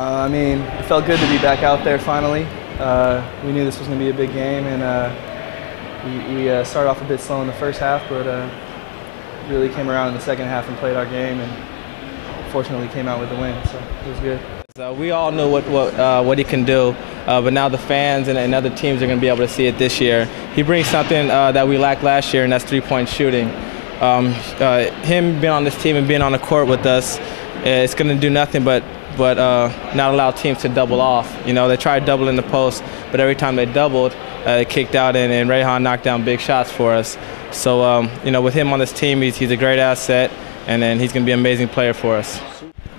I mean, it felt good to be back out there finally. We knew this was going to be a big game, and we started off a bit slow in the first half, but really came around in the second half and played our game, and fortunately came out with the win, so it was good. We all know what he can do, but now the fans and other teams are going to be able to see it this year. He brings something that we lacked last year, and that's three-point shooting. Him being on this team and being on the court with us, it's going to do nothing but not allow teams to double off. You know, they tried doubling the post, but every time they doubled, they kicked out, and Rahon knocked down big shots for us. So, you know, with him on this team, he's a great asset, and then he's going to be an amazing player for us.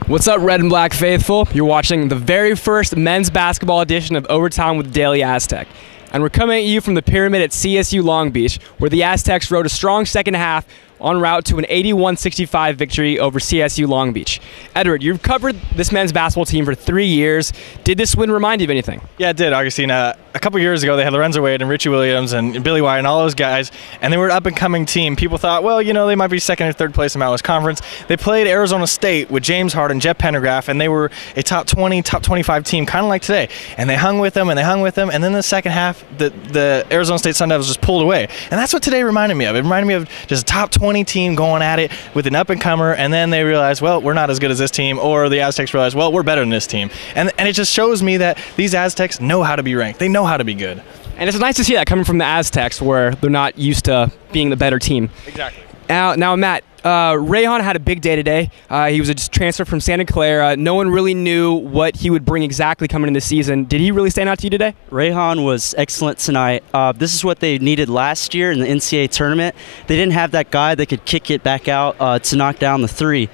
What's up, Red and Black faithful? You're watching the very first men's basketball edition of Overtime with Daily Aztec. And we're coming at you from the Pyramid at CSU Long Beach, where the Aztecs rode a strong second half en route to an 81-65 victory over CSU Long Beach. Edward, you've covered this men's basketball team for 3 years. Did this win remind you of anything? Yeah, it did, Augustine. A couple years ago, they had Lorenzo Wade and Richie Williams and Billy White and all those guys, and they were an up-and-coming team. People thought, well, you know, they might be second or third place in Mountain West Conference. They played Arizona State with James Rahon and Jeff Pendergraph, and they were a top 20, top 25 team, kind of like today. And they hung with them, and then in the second half, the Arizona State Sun Devils just pulled away. And that's what today reminded me of. It reminded me of just a top 20 team going at it with an up-and-comer, and then they realized, well, we're not as good as this team, or the Aztecs realized, well, we're better than this team. And it just shows me that these Aztecs know how to be ranked. They know how to be good. And it's nice to see that coming from the Aztecs, where they're not used to being the better team. Exactly. Now Matt, Rahon had a big day today. He was just transferred from Santa Clara. No one really knew what he would bring exactly coming into the season. Did he really stand out to you today? Rahon was excellent tonight. This is what they needed last year in the NCAA tournament. They didn't have that guy that could kick it back out to knock down the three.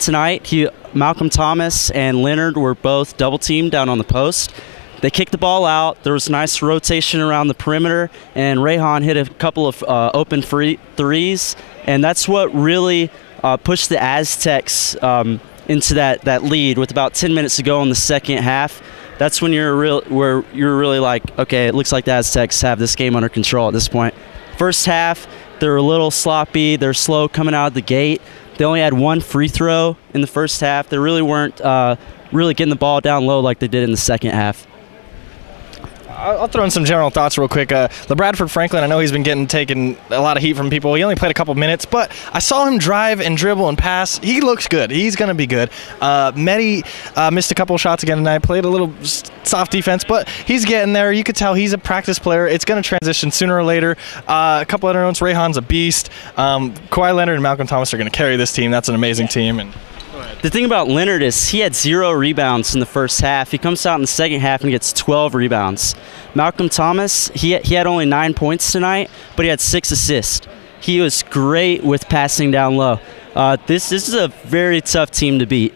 Tonight, Malcolm Thomas and Leonard were both double-teamed down on the post. They kicked the ball out. There was nice rotation around the perimeter, and Rahon hit a couple of open threes, and that's what really pushed the Aztecs into that lead with about 10 minutes to go in the second half. That's when you're really like, okay, it looks like the Aztecs have this game under control at this point. First half, they're a little sloppy. They're slow coming out of the gate. They only had one free throw in the first half. They really weren't really getting the ball down low like they did in the second half. I'll throw in some general thoughts real quick. LaBradford Franklin, I know he's been taking a lot of heat from people. He only played a couple minutes, but I saw him drive and dribble and pass. He looks good. He's going to be good. Mehdi missed a couple shots again tonight, played a little soft defense, but he's getting there. You could tell he's a practice player. It's going to transition sooner or later. A couple other notes, Rahon's a beast. Kawhi Leonard and Malcolm Thomas are going to carry this team. That's an amazing team. And the thing about Leonard is he had 0 rebounds in the first half. He comes out in the second half and gets 12 rebounds. Malcolm Thomas, he had only 9 points tonight, but he had 6 assists. He was great with passing down low. This is a very tough team to beat.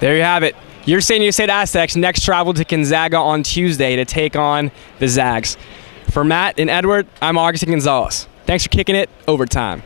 There you have it. Your San Diego State Aztecs next travel to Gonzaga on Tuesday to take on the Zags. For Matt and Edward, I'm Augustine Gonzalez. Thanks for kicking it. Overtime.